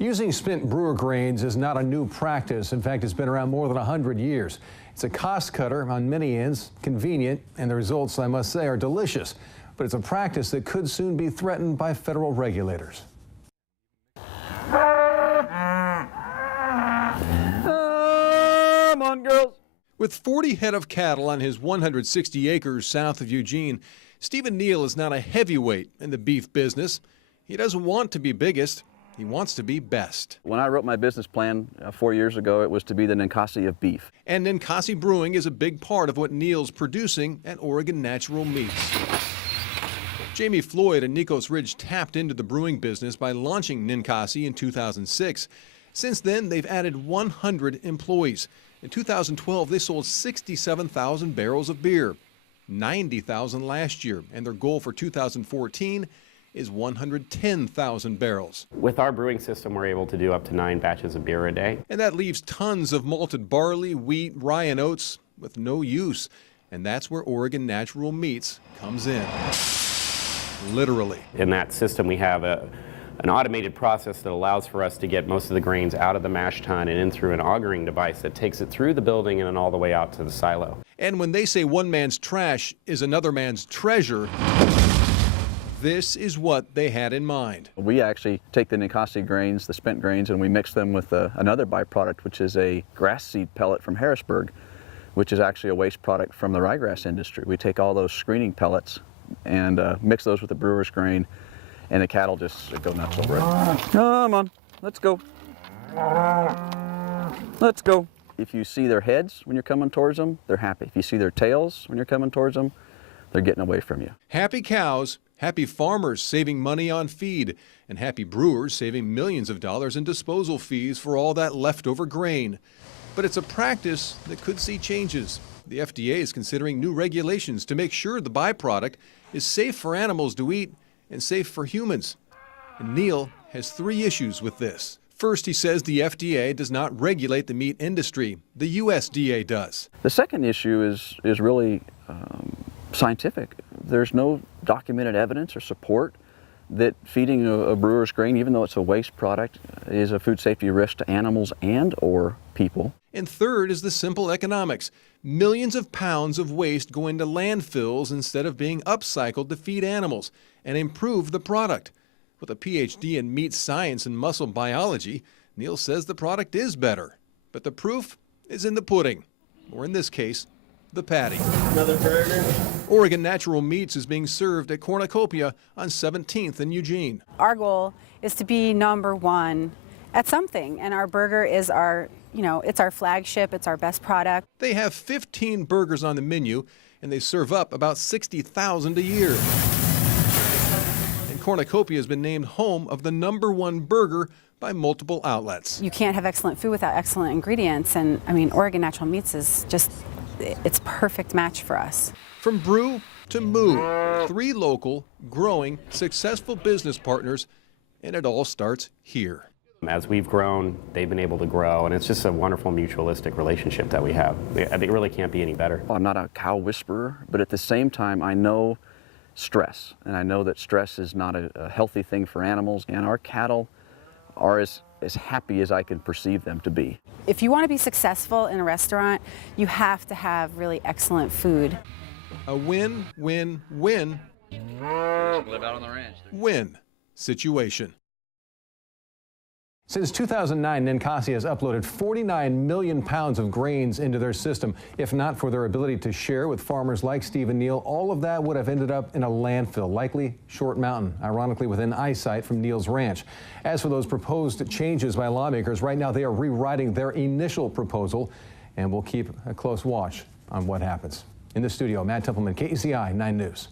Using spent brewer grains is not a new practice. In fact, it's been around more than 100 years. It's a cost cutter on many ends, convenient, and the results, I must say, are delicious. But it's a practice that could soon be threatened by federal regulators. Come on, girls. With 40 head of cattle on his 160 acres south of Eugene, Stephen Neal is not a heavyweight in the beef business. He doesn't want to be biggest. He wants to be best. When I wrote my business plan 4 years ago, it was to be the Ninkasi of beef. And Ninkasi Brewing is a big part of what Neal's producing at Oregon Natural Meats. Jamie Floyd and Nikos Ridge tapped into the brewing business by launching Ninkasi in 2006. Since then, they've added 100 employees. In 2012, they sold 67,000 barrels of beer, 90,000 last year, and their goal for 2014 is 110,000 barrels. With our brewing system, we're able to do up to 9 batches of beer a day. And that leaves tons of malted barley, wheat, rye, and oats with no use. And that's where Oregon Natural Meats comes in. Literally. In that system, we have an automated process that allows for us to get most of the grains out of the mash tun and in through an augering device that takes it through the building and then all the way out to the silo. And when they say one man's trash is another man's treasure, this is what they had in mind. We actually take the Ninkasi grains, the spent grains, and we mix them with another byproduct, which is a grass seed pellet from Harrisburg, which is actually a waste product from the ryegrass industry. We take all those screening pellets and mix those with the brewer's grain, and the cattle just go nuts over it. Come on, let's go. Let's go. If you see their heads when you're coming towards them, they're happy. If you see their tails when you're coming towards them, they're getting away from you. Happy cows, happy farmers saving money on feed, and happy brewers saving millions of dollars in disposal fees for all that leftover grain. But it's a practice that could see changes. The FDA is considering new regulations to make sure the byproduct is safe for animals to eat and safe for humans. And Neal has 3 issues with this. First, he says the FDA does not regulate the meat industry. The USDA does. The second issue is really scientific. There's no documented evidence or support that feeding a brewer's grain, even though it's a waste product, is a food safety risk to animals and or people. And third is the simple economics. Millions of pounds of waste go into landfills instead of being upcycled to feed animals and improve the product. With a PhD in meat science and muscle biology, Neal says the product is better. But the proof is in the pudding, or in this case, the patty. Another burger. Oregon Natural Meats is being served at Cornucopia on 17th and Eugene. Our goal is to be #1 at something, and our burger is our, it's our flagship, it's our best product. They have 15 burgers on the menu, and they serve up about 60,000 a year. And Cornucopia has been named home of the #1 burger by multiple outlets. You can't have excellent food without excellent ingredients, and Oregon Natural Meats is just, it's a perfect match for us. From Brew to Moo, 3 local, growing, successful business partners, and it all starts here. As we've grown, they've been able to grow, and it's just a wonderful mutualistic relationship that we have. I think it really can't be any better. I'm not a cow whisperer, but at the same time, I know stress, and I know that stress is not a healthy thing for animals, and our cattle are as happy as I can perceive them to be. If you want to be successful in a restaurant, you have to have really excellent food. A win, win, win. Live out on the ranch. Win situation. Since 2009, Ninkasi has uploaded 49 million pounds of grains into their system. If not for their ability to share with farmers like Stephen Neal, all of that would have ended up in a landfill, likely Short Mountain, ironically within eyesight from Neal's ranch. As for those proposed changes by lawmakers, right now they are rewriting their initial proposal, and we'll keep a close watch on what happens. In the studio, Matt Templeman, KECI 9 News.